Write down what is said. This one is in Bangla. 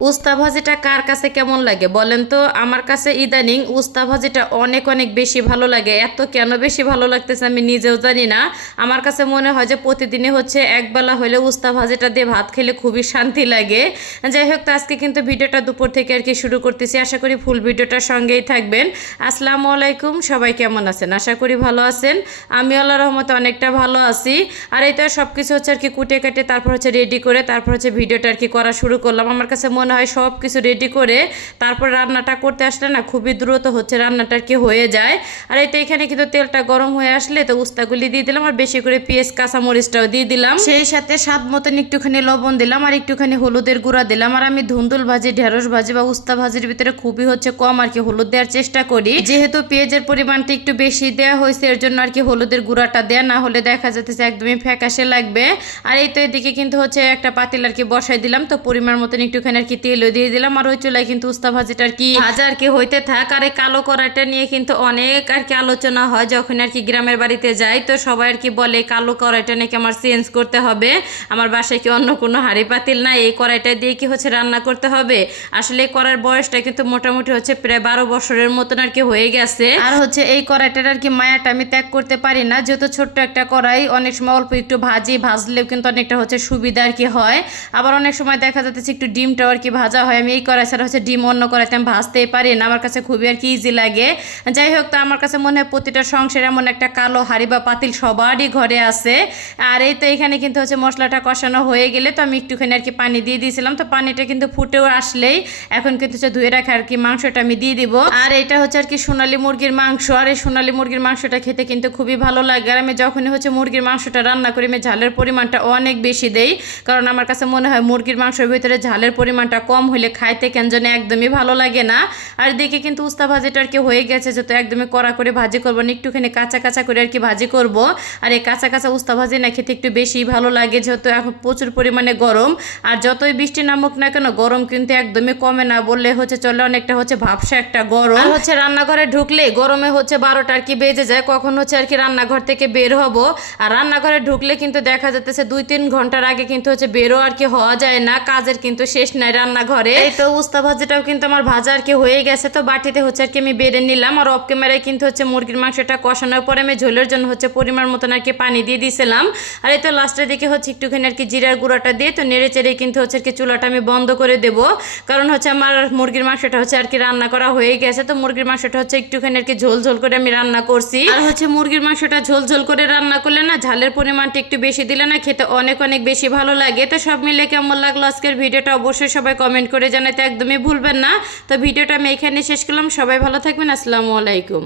উস্তা ভাজিটা কার কাছে কেমন লাগে বলেন তো? আমার কাছে ইদানিং উস্তা ভাজিটা অনেক অনেক বেশি ভালো লাগে। এত কেন বেশি ভালো লাগতেছে আমি নিজেও জানি না। আমার কাছে মনে হয় যে প্রতিদিনই হচ্ছে একবেলা হলে উস্তা ভাজিটা দিয়ে ভাত খেলে খুবই শান্তি লাগে। যাই হোক, তো আজকে কিন্তু ভিডিওটা দুপুর থেকে আর কি শুরু করতেছি। আশা করি ফুল ভিডিওটার সঙ্গেই থাকবেন। আসসালামু আলাইকুম, সবাই কেমন আছেন? আশা করি ভালো আছেন। আমি আল্লাহর রহমতে অনেকটা ভালো আছি। আর এই তো সব কিছু হচ্ছে আর কি কুটে কাটে তারপর হচ্ছে রেডি করে তারপর হচ্ছে ভিডিওটা আর কি করা শুরু করলাম। আমার কাছে মনে হয় সব কিছু রেডি করে তারপর রান্নাটা করতে আসলে না খুবই দ্রুত হচ্ছে রান্নাটা আর কি হয়ে যায়। আর এই তো এখানে কিন্তু তেলটা গরম হয়ে আসলে তো উস্তাগুলি দিয়ে দিলাম, আর বেশি করে পেঁয়াজ কাঁচামরিচটাও দিয়ে দিলাম। সেই সাথে স্বাদ মতন একটুখানি লবণ দিলাম আর একটুখানি হলুদের গুঁড়া দিলাম। আর আমি ধুন্দুল ভাজি, ঢেঁড়স ভাজি বা উস্তা ভাজির ভিতরে খুবই হচ্ছে কম আর কি হলুদ দেওয়ার চেষ্টা করি, যেহেতু পেঁয়াজের পরিমাণটা একটু বেশি দেওয়া হয়েছে এর জন্য আর কি হলুদের গুঁড়াটা দেয়া, না হলে দেখা যাচ্ছে একদমই ফ্যাকাশে লাগবে। আর এই তো এদিকে কিন্তু হচ্ছে একটা পাতিল আর কি বসাই দিলাম, তো পরিমাণ মতন একটুখানি আর কি তেলও দিয়ে দিলাম। আর ওই চুলায় কিন্তু উস্তা ভাজিটা আর কি ভাজা আর কি হইতে থাক। আর এই কালো কড়াইটা নিয়ে কিন্তু অনেক আর কি আলোচনা হয় যখন আর কি গ্রামের বাড়িতে যাই, তো সবাই আর কি বলে কালো কড়াইটা নাকি আমার চেঞ্জ করতে হবে। আমার বাসায় কি অন্য কোনো হাঁড়ি পাতিল না, এই কড়াইটা দিয়ে কি হচ্ছে রান্না করতে হবে? আসলে এই কড়াইয়ের বয়সটা কিন্তু মোটামুটি হচ্ছে প্রায় 12 বছরের মতন আর কি হয়ে গেছে। আর হচ্ছে এই কড়াইটার আর কি মায়াটা আমি ত্যাগ করতে পারি না, যেহেতু ছোট্ট একটা কড়াই, অনেক সময় অল্প একটু ভাজলেও কিন্তু অনেকটা হচ্ছে সুবিধা আর কি হয়। আবার অনেক সময় দেখা যাচ্ছে একটু ডিমটাও আর কি ভাজা হয়। আমি এই কড়াই ছাড়া হচ্ছে ডিম অন্য কড়াইতে আমি ভাজতেই পারি না, আমার কাছে খুবই আর কি ইজি লাগে। যাই হোক, তো আমার কাছে মনে হয় প্রতিটা সংসারে এমন একটা কালো হাঁড়ি বা পাতিল সবারই ঘরে আছে। আর এই তো এখানে কিন্তু হচ্ছে মশলাটা কষানো হয়ে গেলে তো আমি একটুখানি আর কি পানি দিয়ে দিয়েছিলাম, তো পানিটা কিন্তু ফুটেও আসলেই এখন কিন্তু হচ্ছে ধুয়ে রাখা আর কি মাংসটা আমি দিয়ে দিব। আর এটা হচ্ছে আর কি সোনালী মুরগির মাংস, আর এই সোনালী মুরগির মাংসটা খেতে কিন্তু খুবই ভালো লাগে। আর আমি যখনই হচ্ছে মুরগির মাংসটা রান্না করি আমি ঝালের পরিমাণটা অনেক বেশি দেই, কারণ আমার কাছে মনে হয় মুরগির মাংসের ভিতরে ঝালের পরিমাণটা কম হলে খাইতে কেন যেন একদমই ভালো লাগে না। আর দেখে কিন্তু উস্তা ভাজিটা আর কি হয়ে গেছে, যেহেতু একদমই কড়া করে ভাজি করবো না, একটুখানি কাঁচা কাঁচা করে আর কি ভাজি করব। আর এই কাঁচা কাঁচা উস্তা ভাজি না খেতে একটু বেশি ভালো লাগে, যেহেতু এখন প্রচুর পরিমাণে গরম। আর যতই বৃষ্টি নামুক না কেন গরম কিন্তু একদমই কমে না বললে হচ্ছে চলে, অনেকটা হচ্ছে ভাবসা একটা গরম। আর হচ্ছে রান্নাঘরে ঢুকলে গরমে হচ্ছে 12টা আর কি বেজে যায় কখন হচ্ছে আর কি রান্নাঘর থেকে বের হব। আর রান্নাঘরে ঢুকলে কিন্তু দেখা যাচ্ছে 2-3 ঘন্টার আগে কিন্তু হচ্ছে বেরো আর কি হওয়া যায় না, কাজের কিন্তু শেষ নাই রান্নাঘরে। এই তো উস্তা ভাজিটাও কিন্তু আমার ভাজা আর কি হয়ে গেছে, তো বাটিতে হচ্ছে আর কি আমি বেড়ে নিলাম। আর অফ ক্যামেরায় কিন্তু হচ্ছে মুরগির মাংসটা কষানোর পরে আমি ঝোলের জন্য হচ্ছে পরিমাণ মতন আর কি পানি দিয়ে দিয়েছিলাম। আর এই তো লাস্টের দিকে হচ্ছে একটুখানি আর কি জিরার গুঁড়াটা দিয়ে তো নেড়ে চেড়ে কিন্তু হচ্ছে আর কি চুলাটা আমি বন্ধ করে দেবো, কারণ হচ্ছে আমার মুরগির মাংসটা হচ্ছে আর কি রান্না করা হয়ে গেছে। তো মুরগির মাংসটা হচ্ছে একটুখানি আর কি ঝোল ঝোল করে আমি রান্না করছি। আর হচ্ছে মুরগির মাংসটা ঝোল ঝোল করে রান্না করলে না ঝালের পরিমাণটা একটু বেশি দিলে না খেতে অনেক অনেক বেশি ভালো লাগে। তো সব মিলে কেমন লাগলো আজকের ভিডিওটা অবশ্যই সবাই কমেন্ট করে জানাতে একদমই ভুলবেন না। তো ভিডিওটা আমি এখানে শেষ করলাম, সবাই ভালো থাকবেন, আসসালামু আলাইকুম।